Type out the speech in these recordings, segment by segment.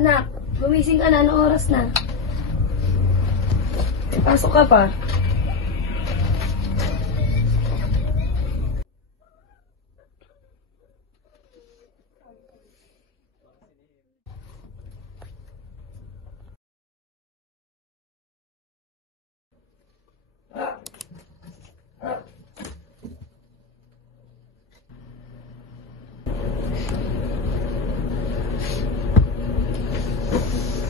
Anak, gumising ka na. Anong oras na? Pasok ka pa.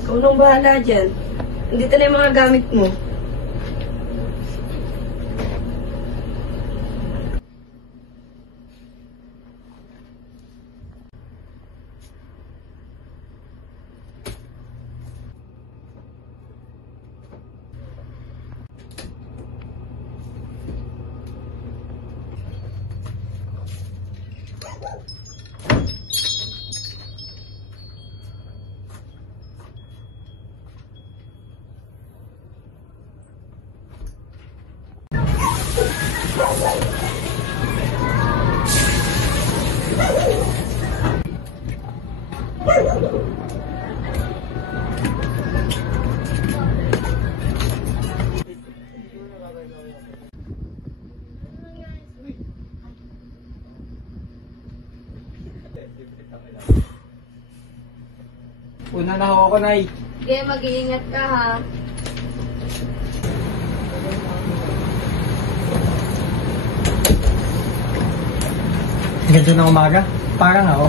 Ikaw nang bahala dyan. Nandito na yung mga gamit mo. Una na ako, Nay. Sige, mag-iingat ka ha. Ganda ng umaga. Parang ako.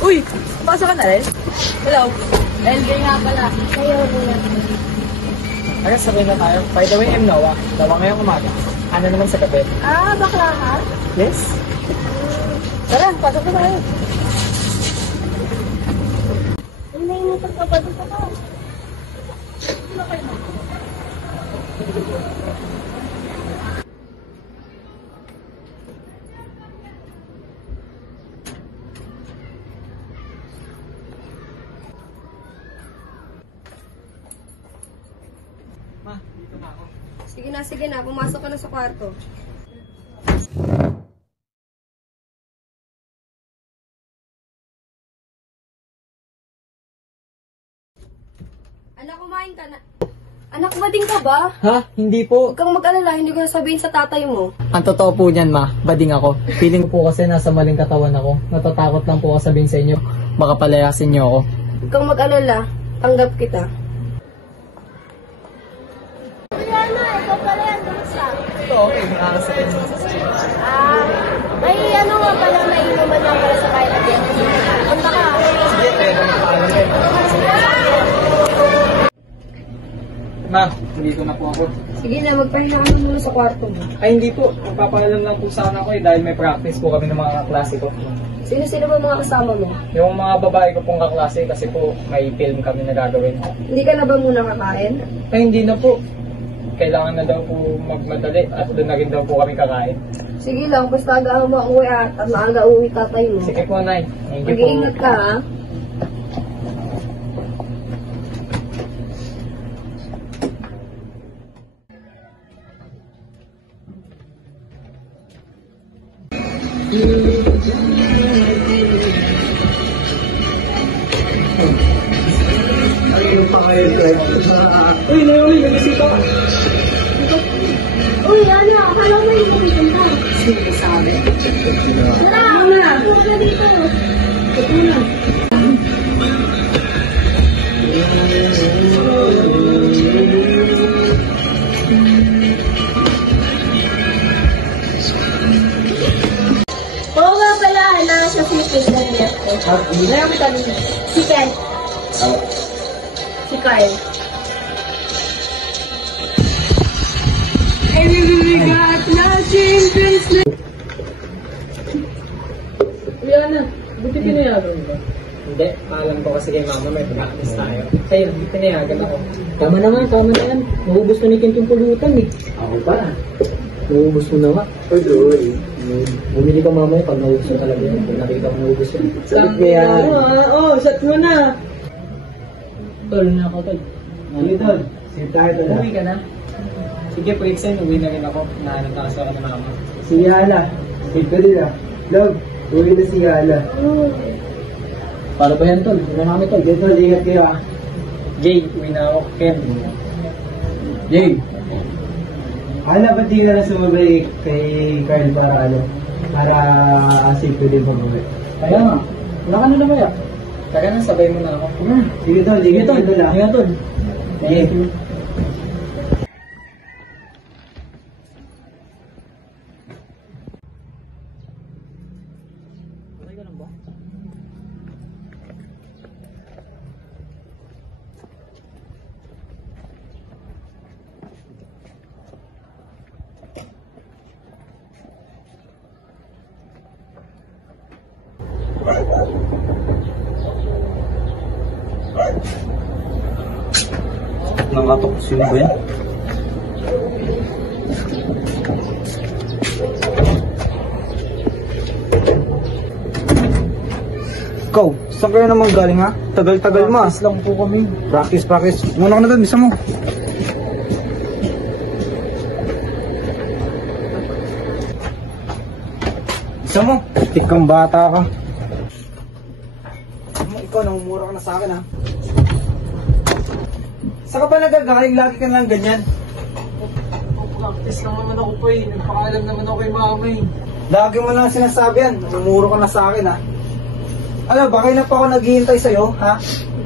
Uy! Pasok ka na rin? Hello? LJ nga pala. Ayaw mo na. Tara, sabay na tayo. By the way, I'm Noah. Dawa ngayong umaga. Ano naman sa gabi? Ah, bakla ka? Yes? Tara, pasok na tayo. Ay, nainitan ka pa doon pa ka. Ano kayo mo? Ma, dito na ako. Sige na. Pumasok ka na sa kwarto. Anak, kumain ka na. Anak, bading ka ba? Ha? Hindi po. Huwag kang mag-alala, hindi ko nasabihin sa tatay mo. Ang totoo po niyan, Ma. Bading ako. Feeling ko po kasi nasa maling katawan ako. Natatakot lang po ako sabihin sa inyo. Baka palayasin niyo ako. Huwag kang mag-alala, tanggap kita. Juliana, ikaw pala yan, Lusa. Ito, okay. Nakakasakin mo sa street. May ano nga pala nainuman lang para sa kain at yan. Punta ka. Sige, pero nakaalam rin. Ma, dito na po ako. Sige na, magpahinga ka na muna sa kwarto mo. Ay, hindi po. Magpapaalam lang po sana ako dahil may practice po kami ng mga kaklase ko. Sino ba mga kasama mo? Yung mga babae ko pong kaklase kasi po may film kami na gagawin. Hindi ka na ba muna kakain? Ay, hindi na po. Kailangan na daw po magmadali at doon na rin daw po kami kakain. Sige lang, basta aga mo uwi at maaga uwi tatay mo. Sige po, Nay. Thank you po. Mag-iingat ka ha. Ano pa kayo, Greg? Uy, Naomi, nagisita ka. Uy, ano, akala mo yung pumunta. Sige, sabi. Tara, Mama! huwag ka dito. Ito na. Oo nga pala, nasa Philippines na niya. Meron ka kanina. Si Ken. Si Kyle. And we got nothing since... Liana, buti pinayagan ba? Hindi, paalam ko kasi kay mama may practice tayo. Sa'yo, pinayagan ako. Tama na yan. Maubos na ni Kent yung pulutan eh. Ako pa. Maubos mo na nga. Uy. Bumili ka mamaya pag naubos na talaga yun. Kung nakita ko naubos yun. Salit kaya. Shot mo na. Tol na ako, tol. Sige, tol. Sige tayo, tol. Uwi ka na. Sige, Pwixen, uwi na rin ako. Nahanap na kasi ako ng mama. Si Yala. Sige ko rin ah. Love, uwi na si Yala. Para ba yan, tol? Una namin, tol. Sige tol, ingat kayo ah. Jay, uwi na ako. Ken. Jay. Hala, ba't di ka na sumabay kay Carl para safe ko din pag-uwi? Kaya nga. Wala ka na namaya. Kaya na, sabay mo na ako. Sige tol, ingat kayo tol ah. Ingat, tol. Thank you. Nangatok, sino ba yan? Ikaw, saan kayo naman galing ha? Tagal-tagal mo. Practice lang po kami. Practice. Muna ka na doon, bisa mo. Bisa mo, tik kang bata ka. Ikaw, namumura ka na sa akin ha. Saan ka ba nagagaling? Lagi ka lang ganyan. Practice lang naman ako po eh. Nagpakaalam naman ako kay mama eh. Lagi mo lang sinasabi yan. Namumuro ka na sa akin ha. Alam, ba kayo na pa ako naghihintay sa'yo, ha?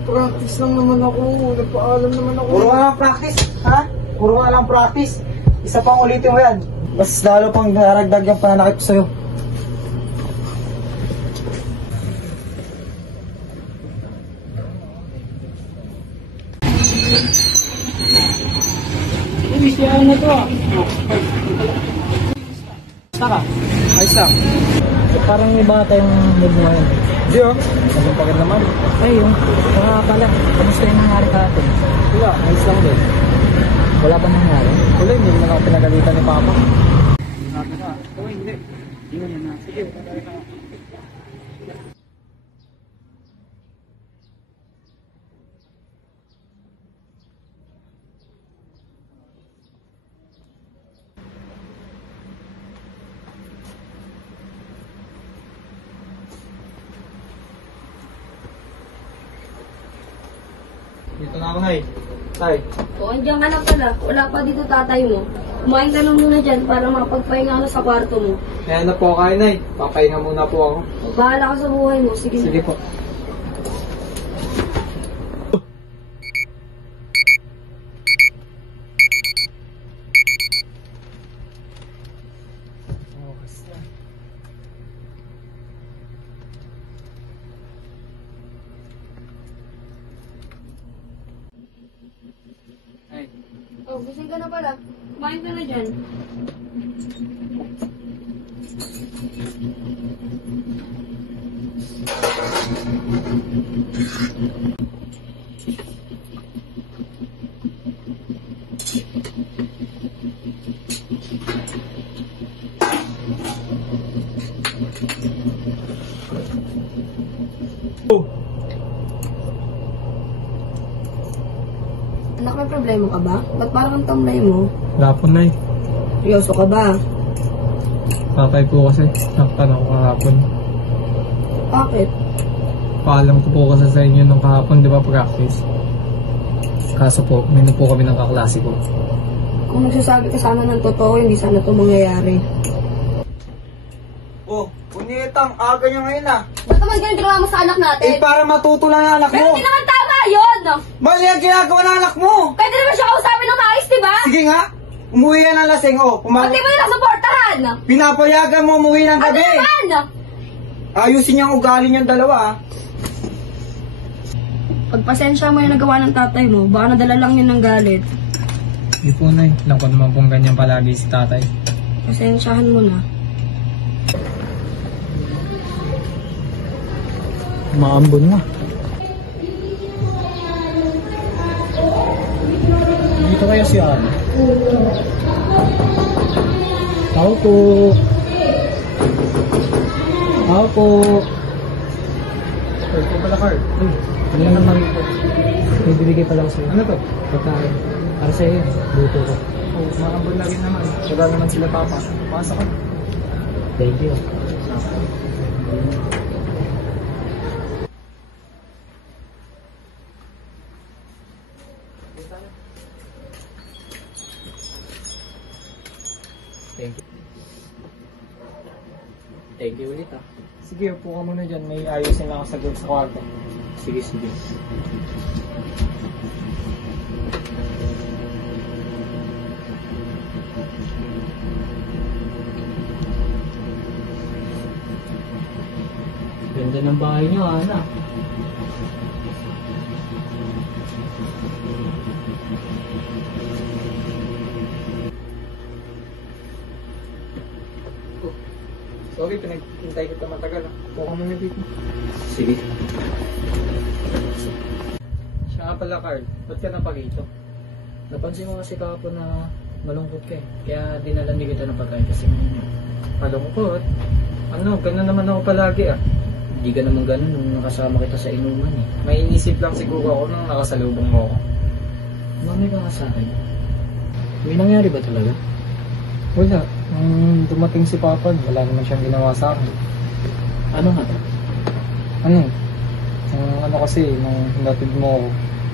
Practice lang naman ako. Nagpaalam naman ako. Puro ka lang practice, ha? Puro ka lang practice. Isa pang ulitin mo yan. Mas lalo pang naragdag yung pananakit ko sa'yo. Siya na to ah. Basta ka? Ayos lang. Parang iba tayong mood mo ngayon. Hindi oh. Anong pagod naman? Ay, yung mga pala. Kamusta yung nangyari ka atin? Wala, ayos lang din. Wala pa nangyari? Wala, hindi naman ako pinagalitan ni Papa. Dito na ako, Nay. Tay. O, andiyan ka na pala. Wala pa dito tatay mo. Kumain ka na muna dyan para mapagpahinga ka sa kwarto mo. Kaya na po kayo, Nay. Papahinga muna po ako. Bahala ka sa buhay mo. Sige. Sige po. Oh, gising ka na pala. Kumain ka na dyan. Anak, may problema ka ba? Ba't parang ang tamlay mo? Wala po, Nay. Seryoso ka ba? Tatay po kasi. Naktan ako kahapon. Bakit? Paalam ko po kasi sa inyo nung kahapon, di ba, practice? Kaso po, may po kami ng kaklase ko. Kung nagsasabi ka sana ng totoo, hindi sana ito mangyayari. Oh, Unitang, aga niya ngayon ah. Ba't naman ganyan ginawa mo sa anak natin? Eh, para matuto lang yung anak Pero mo. hindi naman tama yun! Mali ang ginagawa ng anak mo. Pwede naman siya kausapin ng maayos, di ba? Sige nga, umuwi yan ng lasing. Oh, Ba't di mo nila supportahan? pinapayagan mo umuwi ng Ano gabi. naman? Ayusin niyang ugali niyang dalawa ah. Pagpasensya mo yung nagawa ng tatay mo, baka nadala lang yun ng galit. Hindi po, Nay. Alam ko naman pong ganyan palagi si tatay. Pasensyahan mo na. Maambon na. Dito kaya si Ana. Tao po. Tao po. Ito pala, Carl. Ano naman po? May bibigay pala ako sa'yo. Ano to? Pagkain. Para sa'yo yan. Luto ko. Oh, makabal na rin naman. Wala naman sila papa. Pasok ka. Thank you. Thank you. Thank you ulit ah. Sige, upo ka muna dyan. May ayusin lang ako sa kwarto. Sige, sige. Ganda ng bahay niyo, Ana. Sorry, pinagkintay kita matagal. Upo ka muna dito. Sige. Siya nga pala, Carl. Ba't ka napagito? Napansin mo kasi kahapon na malungkot ka eh. Kaya dinalan din kita ng pagkain kasi Malungkot. Ano, gano'n naman ako palagi ah. hindi ka naman ganun nung nakasama kita sa inuman eh. May inisip lang siguro ako nung nakasalubong mo ako. Mami ka nga sa akin. May nangyari ba talaga? Wala. Nung dumating si Papa, wala naman siyang ginawa sa akin. Ano nga to? Ano? Ano kasi, nung hinatid mo ako,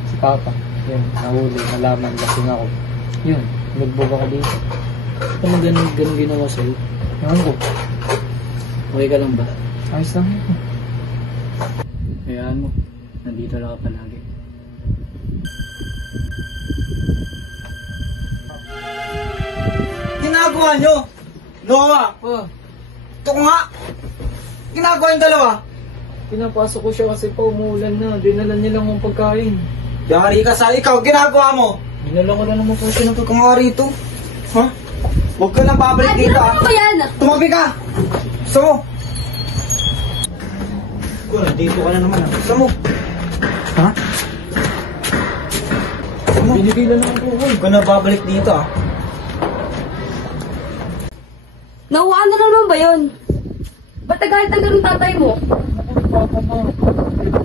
si Papa, yun, nahuli, nalaman, lasing ako. Yun, nagbog ako dito. Ano naman ganun ginawa sa'yo? Ewan ko, Okay ka lang ba? ayos lang. Hayaan mo. Nandito lang ka palagi. Ginagawa nyo! Noah! Oh, Ito nga! Ginagawa yung dalawa! pinapasok ko siya kasi pa umuulan na. Dinalan niya lang ang pagkain. Yari ka sa ikaw, ginagawa mo! Dinalan ko na naman po siya ng Huwag kang mga rito. Ha? Huwag ka nang babalik dito Ano ah! ba yan? Tumabi ka! Gusto mo? Dito ka na naman ah. Gusto mo? Ha? Gusto mo? Binigilan naman po ko. Huwag ka na babalik dito ah. Nauwaan na naman ba yun? Ba't nagalit ang ganun tatay mo? Papa ma,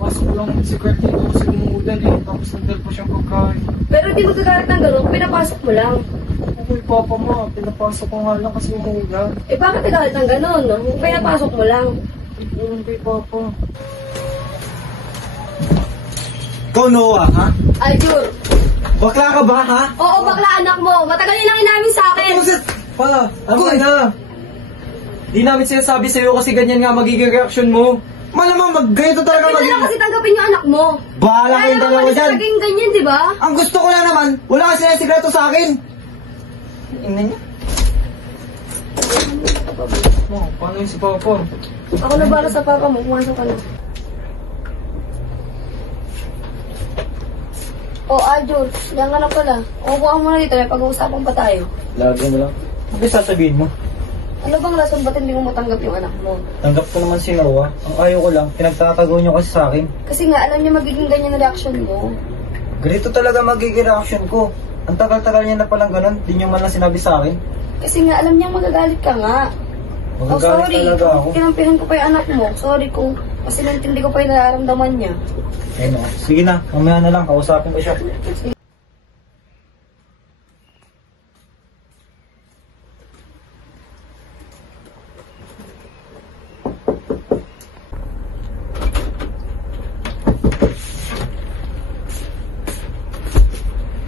pasok ko lang si Kurt dito kasi umuulan eh. Tapos nandal pa siyang pagkain. Pero hindi mo gagalit ng ganun, pinapasok mo lang. Okay, Papa ma, pinapasok ko nga lang kasi umuulan. Eh bakit nagalit ng ganun? No? Pinapasok mo lang. Iwan kay Papa. Ikaw Noah, ha? Aljur. Bakla ka ba, ha? Oo, bakla anak mo. Matagal yun lang inamin sa akin. Pala, ano ka na? Di namin sinasabi sa'yo kasi ganyan nga magiging reaksyon mo. Malamang ganito talaga Hindi na kasi tanggapin yung anak mo. Bahala kayong dalawa naman dyan. naging ganyan, di ba? Ang gusto ko lang naman, wala kasi na sikreto sa akin. Ingnan niya. Oh, paano yung si Papa? Ako na bala sa papa mo. Pumasok ka na. Oh, Aljur. Yan ka na pala. Umupo ka muna dito. May pag-uusapan pa tayo. Lagi mo lang. Ano sasabihin mo? Ano bang rason ba't hindi mo matanggap yung anak mo? Tanggap ko naman si Noah. Ang ayaw ko lang, pinagtatago niyo kasi sa akin. Kasi nga, alam niya magiging ganyan na reaction mo. Ganito talaga magiging reaction ko. Ang tagal-tagal niya na palang ganun, di niyo man lang sinabi sa akin. Kasi nga, alam niya magagalit ka nga. Magagalit sorry. talaga ako. Kinampihan ko pa yung anak mo. Sorry kung kasi nintindi ko pa yung nararamdaman niya. Ayun o. Sige na, mamaya na lang, kausapin ko siya.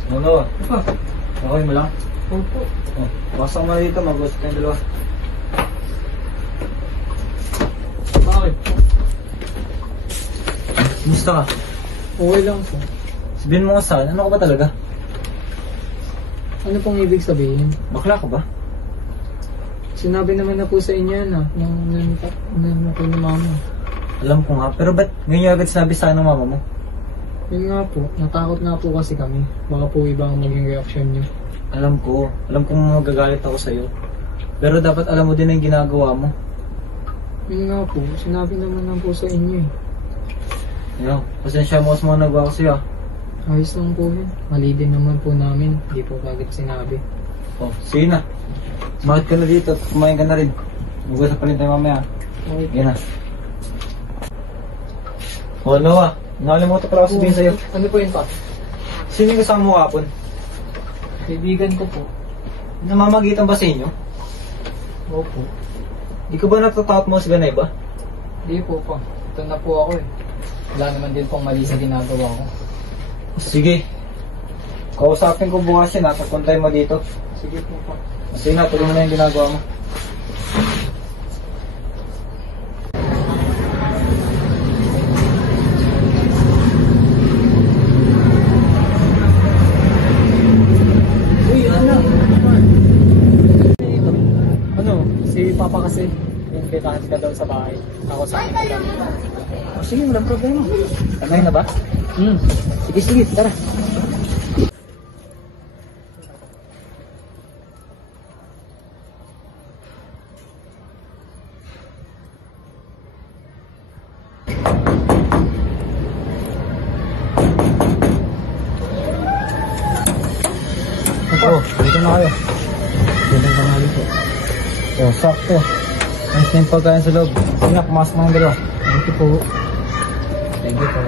Ano? Okay mo lang? Opo. Oh, pasok mo na dito, mag-usap tayong dalawa. Bakit? Kumusta ka? Okay lang po. Sabihin mo nga sa akin, ano ka ba talaga? Ano pong ibig sabihin? Bakla ka ba? Sinabi naman na po sa inyo yan ah. Nang po ni mama. Alam ko nga, pero ba't ganyan agad sinabi sa akin ng mama mo? Yun nga po. Natakot nga po kasi kami. Baka po iba ang maging reaction niyo. Alam ko magagalit ako sa'yo. Pero dapat alam mo din na yung ginagawa mo. Yun nga po. Sinabi naman na po sa inyo eh. Pasensya mo sa mga nagawa ko sa'yo ah. Ayos lang po yun. Mali din naman po namin. Hindi po kagad sinabi. Oh, sige na. Mahal ka na dito at kumain ka na rin. Mag-usap pa rin tayo mamaya. Okay. Yan na. Oh, Noah. Nakalimutan pala ako sabihin sa'yo. Ano po yun pa? Sino yung kasama mo kapon? Kaibigan ko po. Namamagitan ba sa inyo? Opo. Di ka ba natatakot mo sa ganay ba? Hindi po pa. Ito na po ako eh. Wala naman din pong mali sa ginagawa ko. Sige. Kausapin ko bukas yun ha. Pagpuntay mo dito. Sige po pa. Sige na, tuloy mo na yung ginagawa mo. Uy, anak! Ano? Si Papa kasi. Invitahan ka daw sa bahay. Ako sa akin lang. Oh, sige, walang problema. Kamay na ba? Sige, sige, tara. Oh, dito na kayo. Gandang tanghali po. Oh, sakto. Ayos na yung pagkain sa loob. Sige na, pumasok na yung dalawa. Thank you po. Thank you po.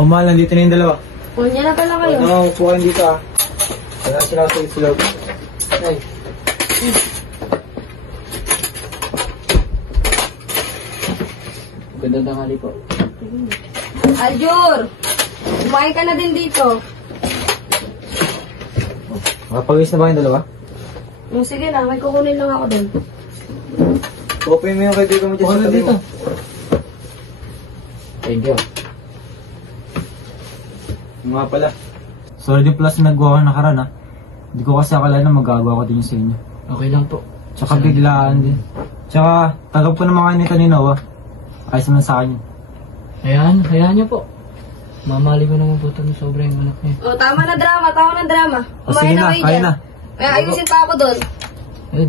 Oh, mahal, nandito na yung dalawa. Kunya na pala kayo. Ano, upo kayo dito ah. Wala sila sa loob. Ay. Gandang tanghali po. Aljur! Kumain ka na din dito. Makapag-ayos na ba yung dalawa? Sige lang, may kukunin lang ako din. Open mo yung kaibigan mo dyan sa tabi mo. Thank you. Nga pala. Sorry din pala sa nagawa ko nakaraan ha. Hindi ko kasi akala na magagawa ko din yun sa inyo. Okay lang po. Tsaka biglaan din. Tsaka tagap ko naman kayo nito ni Noah. Ayos naman sa akin yun. Hayaan niyo po. Mamali ko naman po ito ng sobrang anak niya. O, tama na drama, tama na drama. O sige na, kaya na. May ayusin pa ako doon.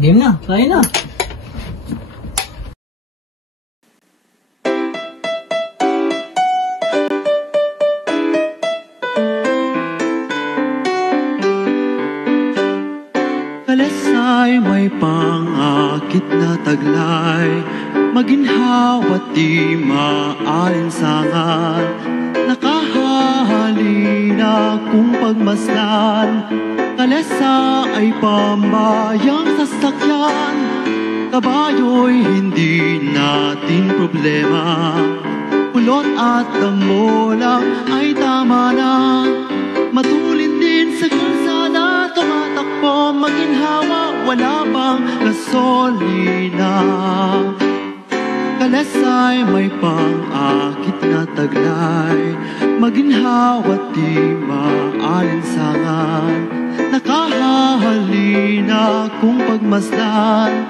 Game na, kaya na. Kalasay may pangakit na taglay, maginhawa't di maalinsangan. Nakahalina kung pagmasdan, kalesa ay pambayang sasakyan. Kabayo'y hindi natin problema, pulot at damo lang ay tama na. Matulin din sa kalsada, tumatakbo maginhawa, wala bang gasolina. Kalasay may pang-akit na taglay, maginhawa't di maalinsangan. Nakahahalina kung pagmasdan,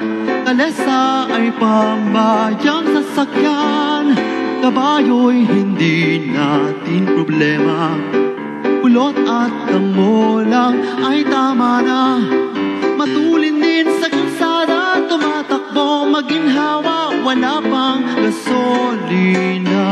kalesa ay pambayang sasakyan. Kabayo'y hindi natin problema, pulot at damo lang ay tama na. Matulin din sa kalsada, tumatakbo maginhawa, wala pang gasolina.